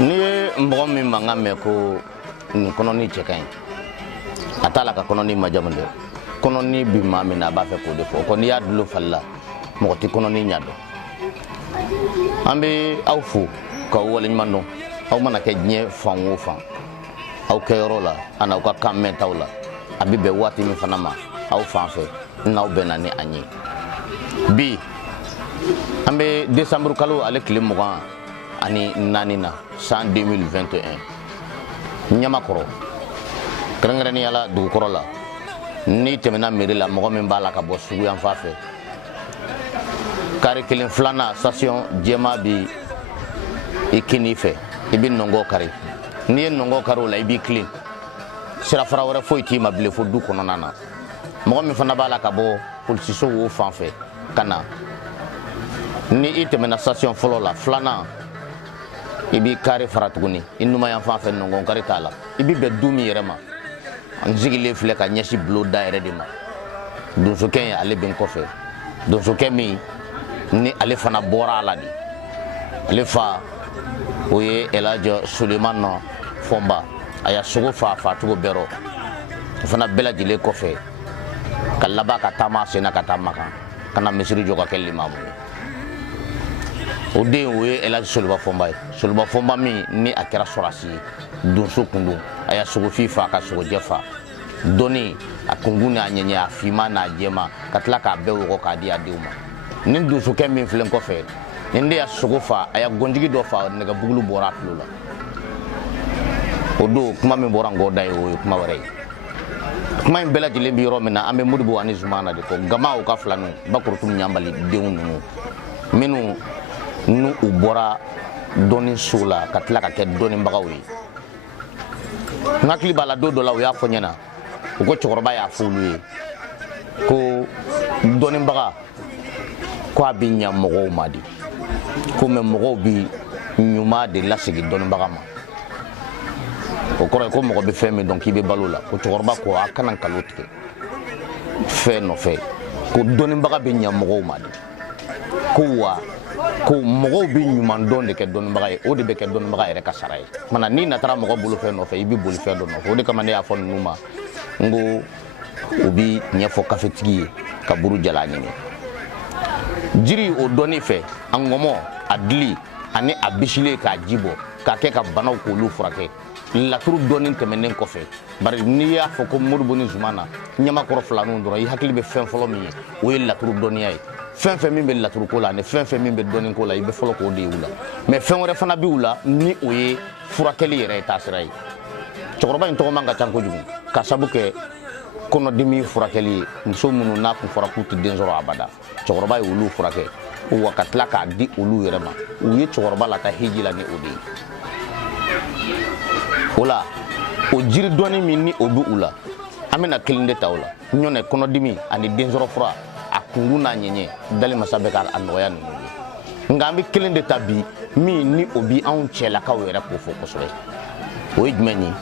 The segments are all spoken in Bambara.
Ni mɔgɔ min mankan mɛn ko nin kɔnɔni cɛ ka ɲi a t'a la ka kɔnɔni majamu dɛ. Kɔnɔni bi maa min na a b'a fɛ k'o de fɔ. Ko n'i y'a dulo falila mɔgɔ tɛ kɔnɔni ɲɛ dɔn. An bɛ aw fo k'aw waleɲuman dɔn. Aw mana kɛ diɲɛ fan o fan aw kɛyɔrɔ la ani aw ka kan mɛntaw la a bɛ bɛn waati min fana ma aw fan fɛ n'aw bɛnna ni an ye. Bi an bɛ décembre kalo ale tile 24 na san 2021 Ɲamakɔrɔ kɛrɛnkɛrɛnnenya la dugukɔrɔ la ni tɛmɛna mairie la mɔgɔ min b'a la ka bɔ sugu yan fan fɛ kari kelen filanan station jɛma bi i kini fɛ i bɛ nɔngɔ kari n'i ye nɔngɔ kari o la i b'i kilen sirafara wɛrɛ foyi t'i ma bilen fo du kɔnɔna na mɔgɔ min fana b'a la ka bɔ polisiso wo fan fɛ ka na ni i tɛmɛna station fɔlɔ la filanan i b'i kari fara tuguni i numanyan fan fɛ nɔngɔn kari t'a la i bɛ bɛn du min yɛrɛ ma n sigilen filɛ ka ɲɛsin bulon da yɛrɛ de ma donsokɛ ye ale bɛ n kɔfɛ donsokɛ min ni ale fana bɔra a la de ale fa o ye Elhaji Sulemana Fɔnba a y'a sogo fa facogo bɛɛ rɔ o fana bɛɛ lajɛlen kɔfɛ ka laban ka taama sen na ka taa Makan ka na misiri jɔ ka kɛ limamu ye o den o ye Elhaji Sulemana Fɔnba ye Sulemana Fɔnba min ni a kɛra sɔrasi ye donso kun don a y'a sogofin fa ka sogojɛ fa dɔnni a kunkun n'a ɲɛɲɛ a finman n'a jɛma ka tila k'a bɛɛ wɔgɔ k'a di a denw ma ni donsokɛ min filɛ n kɔfɛ ni de y'a sogo fa a y'a gɔnjigi dɔ fa nɛgɛbugulu bɔra a tulo la o don kuma min bɔra n kɔ da ye o ye kuma wɛrɛ ye kuma in bɛɛ lajɛlen bi yɔrɔ min na an bɛ Modibo ani Zumana de kɔ Gama o ka filani Bakɔrɔtumu Ɲanbali denw ninnu minnu n'u bɔra dɔnni so la ka tila ka kɛ dɔnnibagaw ye n hakili b'a la don dɔ la u y'a fɔ ɲɛna u ko cɛkɔrɔba y'a fɔ olu ye ko dɔnnibaga ko a bɛ ɲɛ mɔgɔw ma de ko mɛ mɔgɔw bi ɲuman de lasegin dɔnnibaga ma o kɔrɔ ye ko mɔgɔ bɛ fɛn min dɔn k'i bɛ balo la ko cɛkɔrɔba ko a kana nkalon tigɛ fɛn nɔfɛ ko dɔnnibaga bɛ ɲɛ mɔgɔw ma de ko wa ko mɔgɔw bɛ ɲuman dɔn de kɛ dɔnnibaga ye o de bɛ kɛ dɔnnibaga yɛrɛ ka sara ye mana n'i natara mɔgɔ bolo fɛn nɔfɛ i bɛ boli fɛn dɔ nɔfɛ o de kama ne y'a fɔ ninnu ma n ko u bɛ ɲɛfɔ kafetigi ye ka buru jala ɲini jiri o dɔnni fɛ a ŋɔmɔ a dili ani a bisilen k'a ji bɔ k'a kɛ ka banaw k'olu furakɛ laturu dɔnni tɛmɛnen kɔfɛ bari n'i y'a fɔ ko Modibo ni Zumana Ɲamakɔrɔ filaninw dɔrɔn i hakili bɛ fɛn fɔlɔ min ye o ye laturu dɔnniya ye fɛn fɛn min bɛ laturu ko la ani fɛn fɛn min bɛ dɔnni ko la i bɛ fɔlɔ k'o de ye u la mais fɛn wɛrɛ fana bɛ u la ni o ye furakɛli yɛrɛ ye taasira ye cɛkɔrɔba in tɔgɔ man ka ca kojugu ka sabu kɛ kɔnɔdimi furakɛli ye muso minnu n'a kun fɔra k'u tɛ den sɔrɔ abada cɛkɔrɔba ye olu furakɛ wa ka tila k'a di olu yɛrɛ ma u ye cɛkɔrɔba lata hiji la ni o de ye o la o jiri dɔnni min ni o bɛ u la an bɛna kelen de ta o la ɲɔnɛ kɔnɔdimi ani densɔrɔ fura a kunkun n'a ɲɛɲɛ dali masa bɛ ka a nɔgɔya ninnu ye nka an bɛ kelen de ta bi min ni o bi anw cɛlakaw yɛrɛ k'o fɔ kosɛbɛ o ye jumɛn ye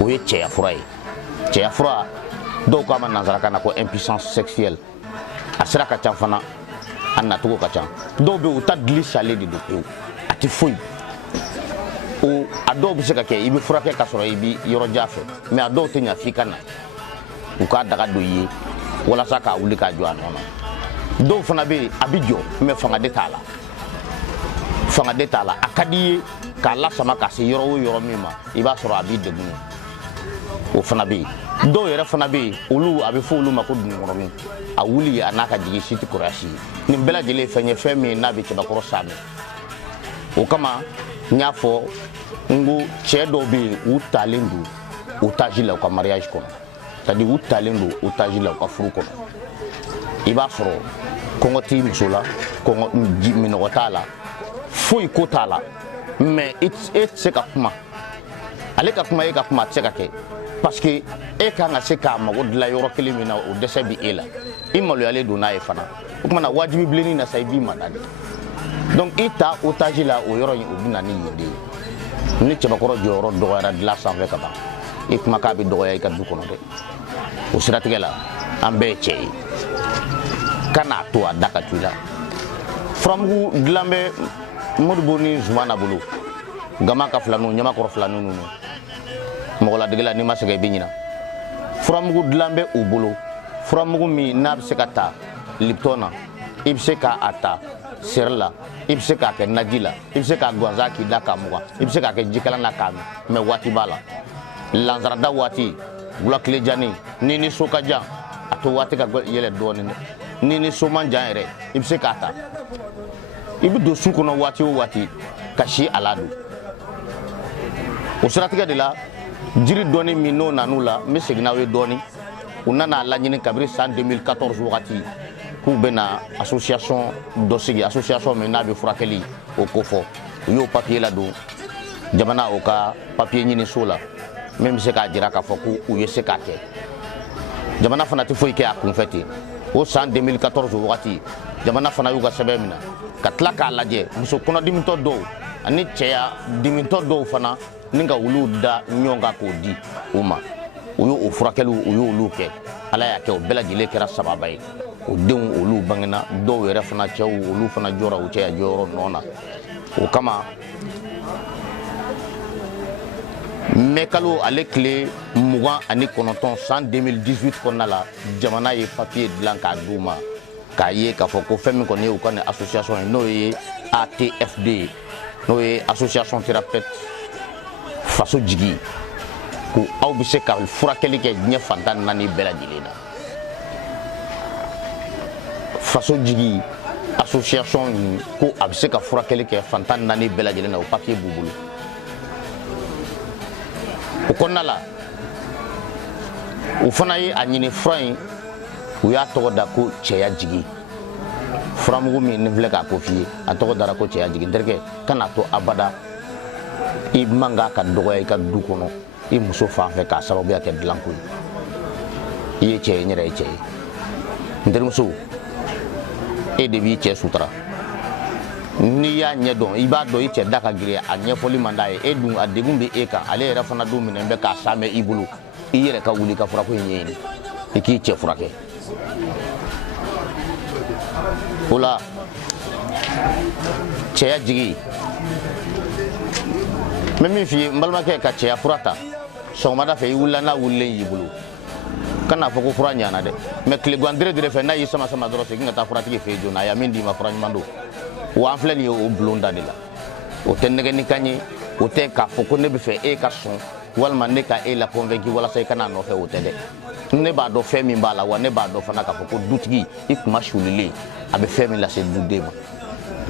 o ye cɛya fura ye cɛya fura dɔw k'a ma nanzarakan na ko impuissance sexuelle a sira ka ca fana a nacogo ka ca dɔw bɛ u ta dili salen de don pewu a tɛ foyi o a dɔw bɛ se ka kɛ i bɛ furakɛ ka sɔrɔ i bɛ yɔrɔ jan fɛ mais a dɔw tɛ ɲa f'i ka na u k'a daga don i ye walasa k'a wuli k'a jɔ a nɔ na dɔw fana bɛ yen a bɛ jɔ mais fanga de t'a la fanga de t'a la a ka di i ye k'a lasama ka se yɔrɔ o yɔrɔ min ma i b'a sɔrɔ a b'i degun o fana bɛ yen dɔw yɛrɛ fana bɛ yen olu a bɛ fɔ olu ma ko dununkɔrɔnin a wuli a n'a ka jigin si tɛ kɔrɔya si ye nin bɛɛ lajɛlen ye fɛn ye fɛn min n'a bɛ cɛbakɔrɔ saamɛ o kama n y'a fɔ n ko cɛ dɔw bɛ yen u talen don u taji la u ka mariage kɔnɔ c'est à dire u talen don u taji la u ka furu kɔnɔ i b'a sɔrɔ kɔngɔ t'i muso la minɔgɔ t'a la foyi ko t'a la mais e tɛ se ka kuma ale ka kuma e ka kuma a tɛ se ka kɛ parce que e kan ka se k'a mago dilan yɔrɔ kelen min na o dɛsɛ bɛ e la i maloyalen don n'a ye fana o tuma na wajibi bilenni na sa i b'i mada de donc i ta otage la o yɔrɔ in o bɛ na ni yen de ye ni cɛbakɔrɔ jɔyɔrɔ dɔgɔyara dilan sanfɛ ka ban i kuma k'a bɛ dɔgɔya i ka du kɔnɔ dɛ o siratigɛ la an bɛɛ ye cɛ ye kan'a to a da ka to i la furamugu dilan bɛ Modibo ni Zumana bolo gama ka filanu nyama kɔrɔ filanu nunu mɔgɔ ladigila ni ma sɛgɛ i bɛ ɲina furamugu dilan bɛ u bolo furamugu min n'a bɛ se ka ta Lipton na i bɛ se k'a ta seri la i bɛ se k'a kɛ naji la i bɛ se k'a gansan k'i da k'a mugan i bɛ se k'a kɛ jikalan na k'a min mɛ waati b'a la lansarada waati wula tile janni ni ni so ka jan a to waati ka yɛlɛ dɔɔnin dɛ ni ni so man jan yɛrɛ i bɛ se k'a ta i bɛ don su kɔnɔ waati o waati ka si a la don o siratigɛ de la jiri dɔɔni min n'o nan'u la n bɛ segin n'aw ye dɔɔni u nana laɲini kabiri san 2014 wagati k'u bɛna association dɔ sigi association min n'a bɛ furakɛli o ko fɔ u y'o papier ladon jamana o ka papier ɲini so la min bɛ se k'a jira k'a fɔ ko u ye se k'a kɛ jamana fana tɛ foyi kɛ a kunfɛ ten o san 2014 wagati jamana fana y'u ka sɛbɛn minɛ ka tila k'a lajɛ muso kɔnɔdimitɔ dɔw ani cɛya dimitɔ dɔw fana ni ka olu da ɲɔgɔn kan k'o di u ma u y'o furakɛliw u y'olu kɛ ala y'a kɛ o bɛɛ lajɛlen kɛra sababa ye o denw olu bangena dɔw yɛrɛ fana cɛw olu fana jɔra u cɛya jɔyɔrɔ nɔ na o kama mɛkalo ale tile 29 san 2018 kɔnɔna la jamana ye papier dilan k'a d'u ma k'a ye k'a fɔ ko fɛn min kɔni ye u ka nin association ye n'o ye ATFD n'o ye association thérapeute faso jigi ko aw bɛ se ka furakɛli kɛ diɲɛ fantan 4 bɛɛ lajɛlen na faso jigi association in ko a bɛ se ka furakɛli kɛ fantan 4 bɛɛ lajɛlen na o papier b'u bolo o kɔnɔna la u fana ye a ɲini fura in u y'a tɔgɔ da ko cɛya jigi furamugu min ni filɛ k'a ko f'i ye a tɔgɔ dara ko cɛya jigi n terikɛ kan'a to abada i man ka dɔgɔya i ka du kɔnɔ i muso fan fɛ k'a sababuya kɛ dilanko ye i ye cɛ ye n yɛrɛ ye cɛ ye n terimuso e de b'i cɛ sutura n'i y'a ɲɛ dɔn i b'a dɔn i cɛ da ka giriya a ɲɛfɔli man d'a ye e dun a degun bɛ e kan ale yɛrɛ fana don minɛn bɛ k'a saamɛ i bolo i yɛrɛ ka wuli ka furako in ɲɛɲini i k'i cɛ furakɛ o la cɛya jigi n bɛ min f'i ye n balimakɛ ka cɛya fura ta sɔgɔmada fɛ i wulila n'a wulilen y'i bolo kana fɔ ko fura ɲana dɛ mɛ tile gandire dire fɛ n'a y'i sama sama dɔrɔn segin ka taa furatigi fɛ yen joona a y'a min d'i ma fura ɲuman don wa an filɛ nin ye o bulon da de la o tɛ nɛgɛni kan ye o tɛ k'a fɔ ko ne bɛ fɛ e ka sɔn walima ne ka e la convaincre walasa i kana nɔfɛ o tɛ dɛ ne b'a dɔn fɛn min b'a la wa ne b'a dɔn fana k'a fɔ ko dutigi i kuma sulilen a bɛ fɛn min lase duden ma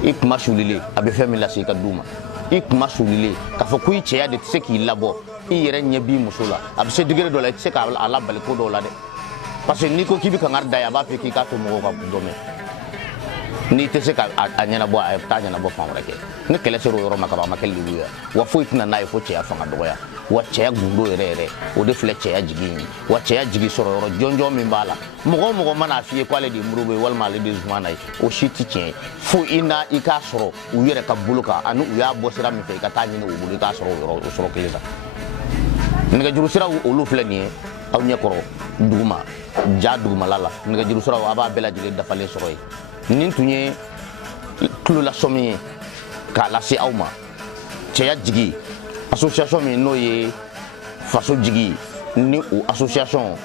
i kuma sulilen a bɛ fɛn min lase i ka du ma i kuma sulilen k'a fɔ ko i cɛya de tɛ se k'i labɔ i yɛrɛ ɲɛ b'i muso la a bɛ se degré dɔ la i tɛ se k'a labali ko dɔw la dɛ parce que n'i ko k'i bɛ kangari da ye a b'a fɛ k'i k'a to mɔgɔw ka dɔn n'i tɛ se ka a ɲɛnabɔ a bɛ taa ɲɛnabɔ fan wɛrɛ kɛ ni kɛlɛ sera o yɔrɔ ma kaban a ma kɛ lilu ye wa foyi tɛna n'a ye fo cɛya fanga dɔgɔya wa cɛya gundo yɛrɛ yɛrɛ o de filɛ cɛya jigi in wa cɛya jigi sɔrɔ yɔrɔ jɔnjɔn min b'a la mɔgɔ o mɔgɔ mana f'i ye ko ale de ye Modibo ye walima ale de ye Zumana ye o si tɛ tiɲɛ ye fo i k'a sɔrɔ u yɛrɛ ka bolo kan ani u y'a bɔ sira min fɛ i ka taa ɲini u bolo i k'a sɔrɔ o yɔrɔ o sɔrɔ kelen kan nɛgɛjuru siraw olu filɛ nin ye aw ɲɛkɔrɔ duguma ja dugumala la nɛgɛjuru siraw a b'a bɛɛ lajɛlen dafalen sɔrɔ yen nin tun ye tulolasɔmi ye k'a lase aw ma cɛya jigi association min n'o ye faso jigi ni o association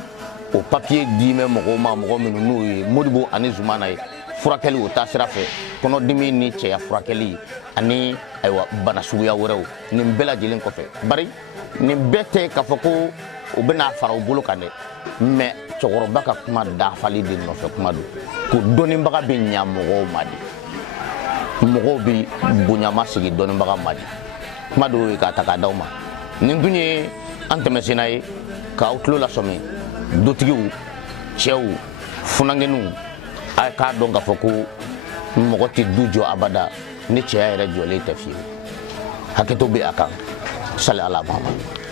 o papier di mɛ mɔgɔw ma mɔgɔ minnu n'o ye Modibo ani Zumana ye furakɛli o taa sira fɛ kɔnɔdimi ni cɛya furakɛli ani ayiwa bana suguya wɛrɛw nin bɛɛ lajɛlen kɔfɛ bari nin bɛɛ tɛ k'a fɔ ko u bɛna fara u bolo kan dɛ mɛ cɛkɔrɔba ka kuma dafali de nɔfɛ kuma don ko dɔnnibaga bɛ ɲa mɔgɔw ma de mɔgɔw bɛ bonyama sigi dɔnnibaga ma de kuma dɔw ye k'a ta k'a d'aw ma nin dun ye an tɛmɛsenna ye k'aw tulo lasɔmi dutigiw cɛw funanŋɛniw a k'a dɔn k'a fɔ ko mɔgɔ tɛ du jɔ abada ni cɛya yɛrɛ jɔlen tɛ fiyewu hakɛto bɛ a kan sali ala Muhamadu.